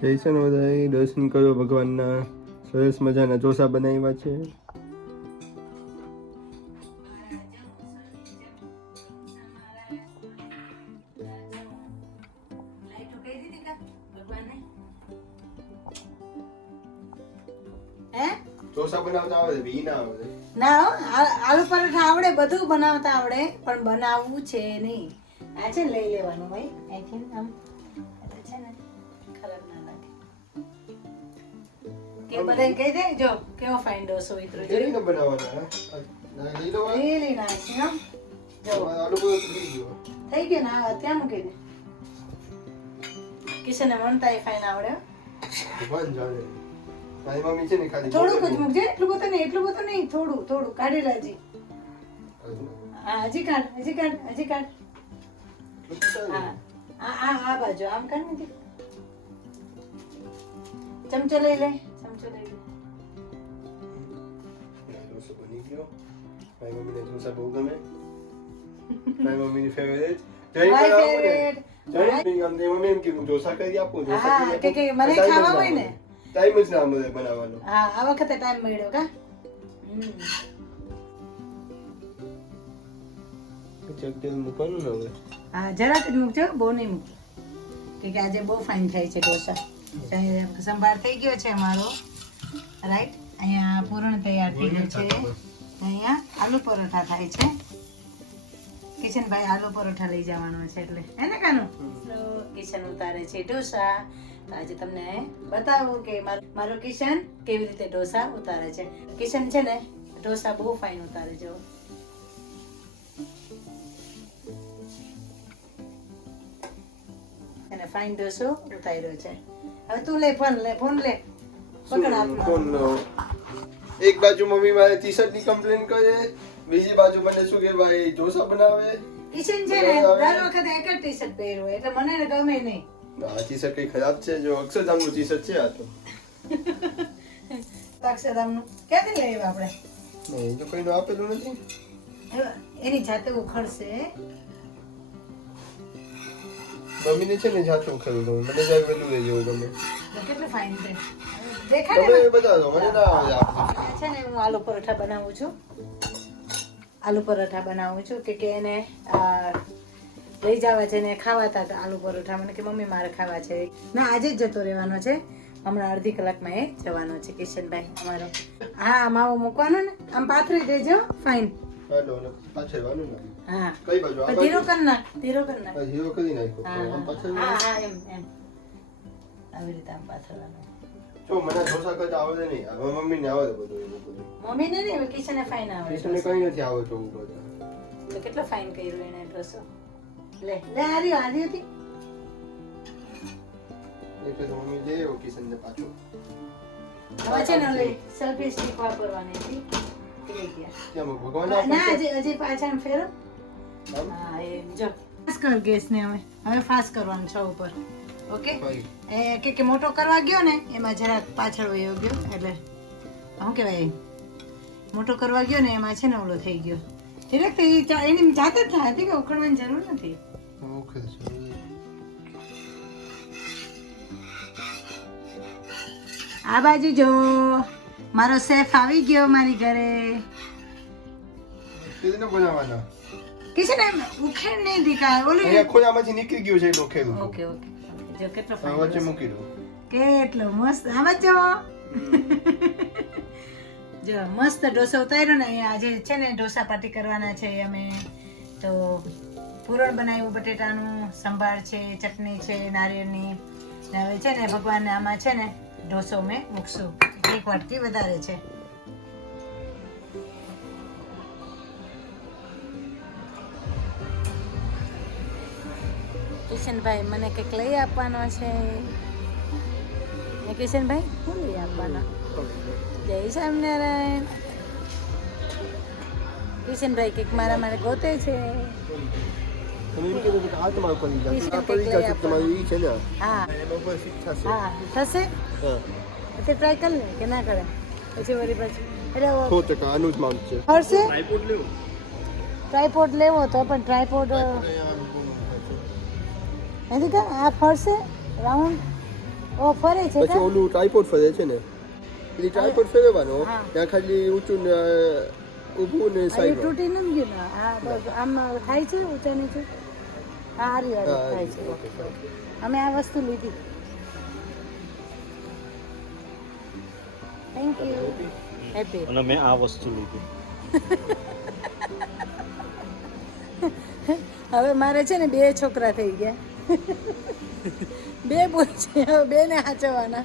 જય બધાય દર્શન કરો ભગવાનના. સરસ મજાના ઢોસા બનાવ્યા છે. ઢોસા બનાવતા આવડે, ભી ના આવડે. ના આલુ પરોઠા આવડે, બધું બનાવતા આવડે, પણ બનાવવું છે નહીં. આ છે લઈ લેવાનું ભાઈ અહીંથી આમ એટલે છે ને ખરાબ ના લાગે. કે બધાને કહી દે જો કેવો ફાઇન ડોસો ઉતરો કેવી રીતે બનાવવાના? ના લઈ લો. લઈ નાખી હો. જો આલુ બધું થઈ ગયો. થઈ ગયું ને આ ત્યાં મૂકી દે. કિશને મનતા એ ફાઇન આવડે. ભગવાન જાણે. મારી મમ્મી છે ને ખાલી થોડુંક જ મૂકજે, એટલું બધું નહીં, થોડું કાઢી લેજે. હા હજી કાઢ. હા આ બાજુ આમ કાઢ ને. ચમચો લઈ લે. ઢોસો બની ગયો. મારી મમ્મીને ઢોસા બહુ ગમે. મારી મમ્મીની ફેવરેટ. My favourite. મમ્મી એમ કીધું ઢોસા કરી આપું. હા કે મને ખાવા હોય ને ટાઈમ જ ના મળે બનાવવાનો. હા આ વખતે ટાઈમ મળ્યો કા. તેલ મૂકવાનું ને હવે. હા જરાક જ મૂકજો, બહુ નહીં મૂકજો કે આજે બહુ ફાઇન થાય છે ઢોસા. સંભાળ થઈ ગયો છે અમારો. રાઈટ અહીંયા પૂરણ તૈયાર થઈ ગયું છે. અહીંયા આલુ પરોઠા થાય છે. કિશનભાઈ આલુ પરોઠા લઈ જવાનો છે એટલે હે ને કાનું. કિશન ઉતારે છે ઢોસા. તો આજે તમને બતાવું કે મારો કિશન કેવી રીતે ઢોસા ઉતારે છે. કિશન છે ને ઢોસા બહુ ફાઇન ઉતારે જો. અને ફાઇન ઢોસો ઉતાર્યો છે. હવે તું લે ફોન લે પકડ આપનો. એક બાજુ મમ્મી મારે ટી-શર્ટ ની કમ્પ્લેન કરે, બીજી બાજુ મને શું કે ભાઈ ઢોસા બનાવે. કિશન છે ને દર વખતે એક જ ટી-શર્ટ પહેર્યું એટલે મને ગમે નહીં. આ ટી-શર્ટ કઈ ખરાબ છે? જો અક્ષરધામનું ટી-શર્ટ છે આ તો. અક્ષરધામનું ક્યાંથી લઈ આવ્યા આપણે? નહીં જો કઈનું આપેલું નથી. એની જાતે ઉખડશે. મમ્મીને છે ને જાતે ઉખેડવું ગમે. મને જાય વેલું લઈ જવું ગમે. તો કેટલું ફાઇન છે. દેખાડે તમે બતાવો, મને ના આવે આપવું. છે ને હું આલુ પરોઠા બનાવું છું કે એને લઈ જવા છે ને ખાવાતા હતા આલુ પરોઠા. મને કે મમ્મી મારે ખાવા છે. ના આજે જ જતો રહેવાનો છે. હમણાં અડધી કલાકમાં એ જવાનો છે કિશનભાઈ અમારો. હા માવો મૂકવાનો ને આમ પાથરી દેજો. ફાઇન. હાલો પાછળ વાનું ને. હા કઈ બાજુ? આ ધીરો કર નાખ. હીરો કરી નાખ્યો. આમ પાછળ હા એમ આવી રીતે આમ પાથરવાનું. જો મને ઢોસા કરતા આવડે નહીં. હવે મમ્મીને આવડે બધું એવું બધું. મમ્મીને નહીં, કિશને ફાઇન આવડે. કિશનને કઈ નથી આવડતું એવું બધું. તો કેટલો ફાઇન કર્યો એને ઢોસો. લે આરી હતી. એટલે તો મમ્મી જે એવો કિશનને પાછો. હવે છે ને સેલ્ફી સ્ટિક વાપરવાની હતી. લઈ ગયા. કેમ ભગવાન ના હજી પાછા ફેરો. હા એ જો ફાસ્ટ કર ગેસ ને હવે ફાસ્ટ કરવાનું છે ઉપર. ઓકે એ કે મોટો કરવા ગયો ને એમાં જરાક પાછળ વયો ગયો એટલે શું કહેવાય મોટો કરવા ગયો ને એમાં છે ને ઓલો થઈ ગયો. ડિરેક્ટ એની જાતે જ થાય કે ઉખડવાની જરૂર નથી. ઓકે આ બાજુ જો મારો શેફ આવી ગયો મારી ઘરે. કેને બનાવવાના? કિશન એમ ઉખેડ નહીં દીકા ઓલી અહીંયા ખોલામાંથી નીકળી ગયું છે એટલે ખેલું. ઓકે જો કેટલો ફાઇન વચ્ચે મૂકી દો. કેટલો મસ્ત આમાં જો જો મસ્ત ઢોસો ઉતાર્યો ને. અહીંયા આજે છે ને ઢોસા પાર્ટી કરવાના છે અમે. તો પૂરણ બનાવ્યું બટેટાનું, સંભાળ છે, ચટણી છે નારિયેળની. હવે છે ને ભગવાનને આમાં છે ને ઢોસો મેં મૂકશું. એક વાટકી વધારે છે. કિશનભાઈ મને કંઈક લઈ આપવાનો છે. કિશનભાઈ શું લઈ આપવાનો? જય સ્વામિનારાયણ. કિશનભાઈ કંઈક મારા માટે ગોતે છે. તમે એમ કીધું કે આ તમારું પડી જશે. આ પડી જશે તમારી ઈ છે ને. હા એમાં ઉપર ફિટ થશે. હા થશે. હા તે ટ્રાય કર લે કે ના કરે પછી વળી પાછું એટલે 100% આનું જ માંગ છે. ફરશે. ટ્રાયપોડ લેવો. ટ્રાયપોડ લેવો તો પણ ટ્રાયપોડ નથી કા આ ફરશે રાઉન્ડ ઓ ફરે છે પછી ઓલું ટ્રાયપોડ ફરે છે ને એ ટ્રાયપોડ ફેરવવાનો હા. ત્યાં ખાલી ઊંચું ને ઊભું ને આ એ સાઈડ તૂટી નથી ગયું ને હા બસ આમ થાય છે ઊંચા નીચે હા હારી વાર થાય છે અમે આ વસ્તુ લીધી થેન્ક યુ હેપી અને મેં આ વસ્તુ લીધી. હવે મારે છે ને 2 છોકરા થઈ ગયા 2 બોલ છે હવે 2 ને સાચવવાના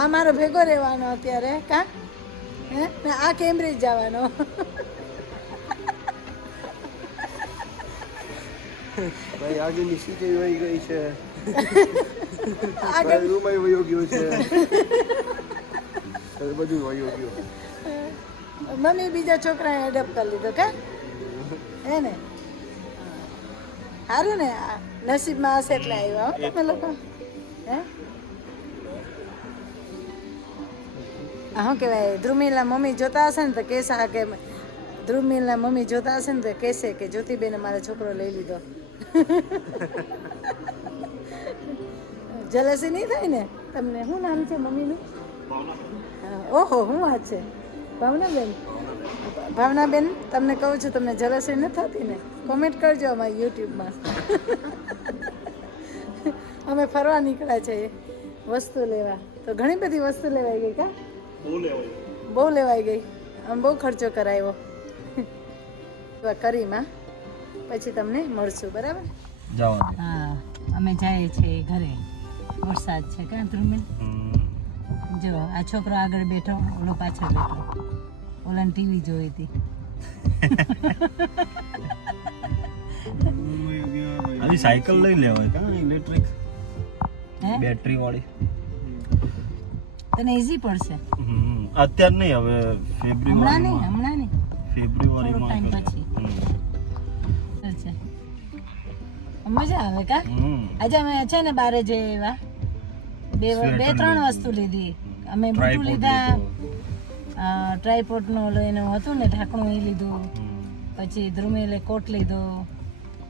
આ મારો ભેગો રહેવાનો અત્યારે કા હે ને આ કેમ્બ્રિજ જવાનો ભાઈ આગળની સીટે વહી ગઈ છે આગળ રૂમાઈ વયો ગયો છે હવે બધું વયો ગયો મમ્મી બીજા છોકરાને એડપ્ટ કરી લીધો કા હે ને સારું ને આ નસીબમાં હશે એટલે આવ્યા હો તમે લોકો હે આ શું કહેવાય ધ્રુમિલના મમ્મી જોતા હશે ને તો કહેશે હા કે ધ્રુમિલના મમ્મી જોતા હશે ને તો કહેશે કે જ્યોતિબેને મારો છોકરો લઈ લીધો જલસી નહીં થાય ને તમને શું નામ છે મમ્મીનું ઓહો શું વાત છે ભાવનાબેન ભાવનાબેન તમને કહું છું તમને જલસી નથી થતી ને કોમેન્ટ કરજો અમારી યુટ્યુબમાં અમે ફરવા નીકળ્યા છે વસ્તુ લેવા તો ઘણી બધી વસ્તુ લેવાઈ ગઈ કા બહુ લેવાઈ ગઈ આમ બહુ ખર્ચો કરાવ્યો કરીમાં પછી તમને મળશું બરાબર જવા દે. હા અમે જઈએ છીએ ઘરે વરસાદ છે કાં ધ્રુમિલ જો આ છોકરો આગળ બેઠો ઓલો પાછળ બેઠો ઓલાને ટીવી જોઈ હતી આવી સાયકલ લઈ લેવાય કા ઇલેક્ટ્રિક હે બેટરી વાળી. તને ઈઝી પડશે અત્યાર નહીં હવે હમણાં નહીં ફેબ્રુઆરીમાં થોડો ટાઈમ પછી અચ્છા મજા આવે કા આજે અમે છે ને બારે જઈએ એવા બે ત્રણ વસ્તુ લીધી અમે બૂટું લીધા ટ્રાયપોડ નો એનું હતું ને ઢાંકણું એ લીધું પછી ધ્રુમિલે કોટ લીધો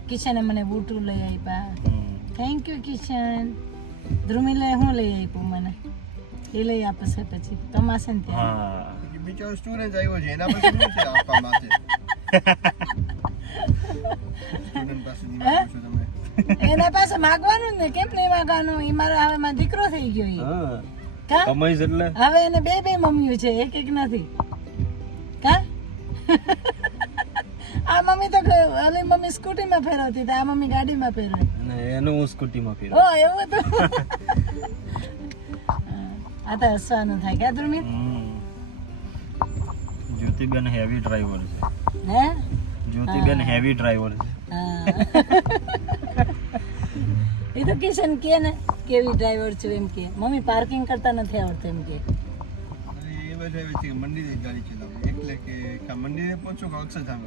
કિશને મને બૂટું લઈ આપ્યા થેન્ક યુ કિશન ધ્રુમિલે હું લઈ આપ્યું મને એ લઈ આપશે પછી તમાશે ને ત્યાં બીજો સ્ટુડન્ટ આવ્યો છે એના પાસે શું છે આપવા માટે સ્ટુડન્ટ પાસે માગો છો તમે એના પાસે માગવાનું જ ને કેમ નહીં માગવાનું એ મારો હવે મારો દીકરો થઈ ગયો ઈ કા કમાઈશ એટલે હવે એને બે મમ્મીઓ છે એક નથી કા આ મમ્મી તો ઓલી મમ્મી સ્કૂટીમાં ફેરવતી હતી આ મમ્મી ગાડીમાં ફેરવે અને એનું હું સ્કૂટીમાં ફેરવ. ઓ એવું તો આ તો હસવાનું થાય ક્યાં ધ્રુમિલ જ્યોતિબેન હેવી ડ્રાઈવર છે. હે જ્યોતિબેન હેવી ડ્રાઈવર છે. એ તો કિશન કે ને કેવી ડ્રાઈવર છું એમ કે મમ્મી પાર્કિંગ કરતા નથી આવડતું એમ કે એ બધા છે મંદિરે ગાડી ચલાવે એટલે કે મંદિરે પહોંચો કે અક્ષરધામ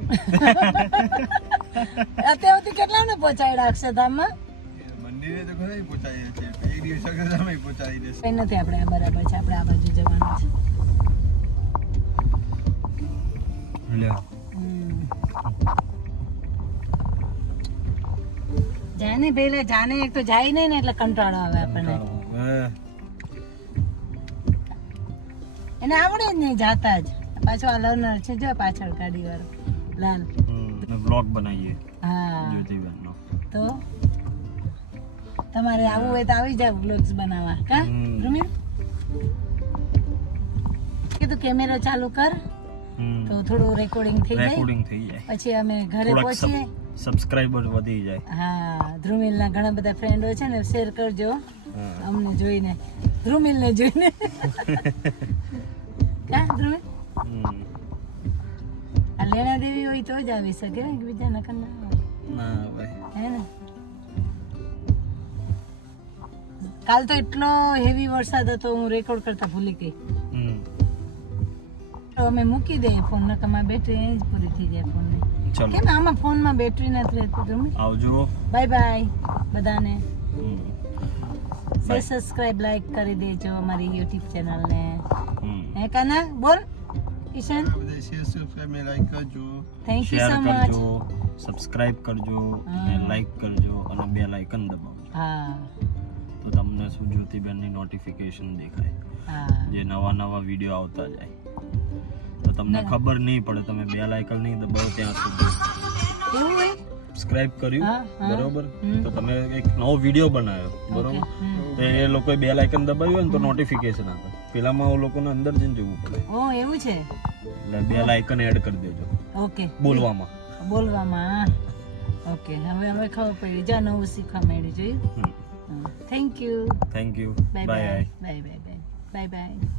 અત્યાર સુધી કેટલાને પહોંચાડ્યા અક્ષરધામમાં મંદિરે તો ઘણા પહોંચાડીએ છે એક દિવસ અક્ષરધામ પહોંચાડી દેશે કઈ નથી આપણે આ બરાબર છે આપણે આ બાજુ જવાનું છે લ્યો. જાને પેલે જાને એક તો જાય નહીં ને એટલે કંટાળો આવે આપણને હવે એને આવડે જ નહીં જાતા જ પાછો આ લર્નર છે જો પાછળ ગાડી વાળો લાલ બ્લોગ બનાવીએ હા જ્યોતિબેનનો. તો તમારે આવવું હોય તો આવી જાવ બ્લોગ્સ બનાવવા કા ધ્રુમિલ કીધું કેમેરા ચાલુ કર તો થોડું રેકોર્ડિંગ થઈ જાય રેકોર્ડિંગ થઈ જાય, પછી અમે ઘરે પહોંચીએ સબસ્ક્રાઇબર વધી જાય. હા ધ્રુમિલના ઘણા બધા ફ્રેન્ડો છે ને શેર કરજો હા. અમને જોઈને ધ્રુમિલને જોઈને કા ધ્રુમિલ આ લેણા દેવી હોય તો જ આવી શકે ને એકબીજા નકર ના આવે. ના ભાઈ હે ને કાલ તો એટલો હેવી વરસાદ હતો હું રેકોર્ડ કરતા ભૂલી ગઈ તો અમે મૂકી દઈએ ફોન નકર મારી બેટરી અહીં જ પૂરી થઈ જાય ફોનની ચલો કેમ આમાં ફોનમાં બેટરી નથી રહેતી ધ્રુમિલ આવજો. બાય બાય બધાને Bye. સબસ્ક્રાઇબ લાઈક કરી દેજો અમારી યુટ્યુબ ચેનલને હમ. હે કાના બોલ કિશન બધા શેર સબસ્ક્રાઇબ ને લાઈક કરજો thank you share so much કરજો, સબસ્ક્રાઇબ કરજો અને લાઈક કરજો અને બેલ આઇકન દબાવજો હા તો તમને શું જ્યોતિબેનની નોટિફિકેશન દેખાય, હા જે નવા વિડીયો આવતા જાય. તો તમને ખબર નહીં પડે, તમે બેલ આઇકન નહીં દબાવો ત્યાં સુધી એવું હોય સબસ્ક્રાઇબ કર્યું હા, હા. બરોબર, તો તમે એક નવો વિડીયો બનાવ્યો બરોબર, તો એ લોકોએ બેલ આઇકન દબાવ્યું હોય ને તો નોટિફિકેશન આવે. પેલામાં એ લોકોને અંદર જઈને જવું પડે, ઓ એવું છે. એટલે બેલ આઇકન એડ કરી દેજો ઓકે બોલવામાં. ઓકે હવે અમે ખબર પડી, જા નવું શીખવા મળ્યું. જોયું. Thank you. Thank you. Bye bye. Bye bye bye bye bye.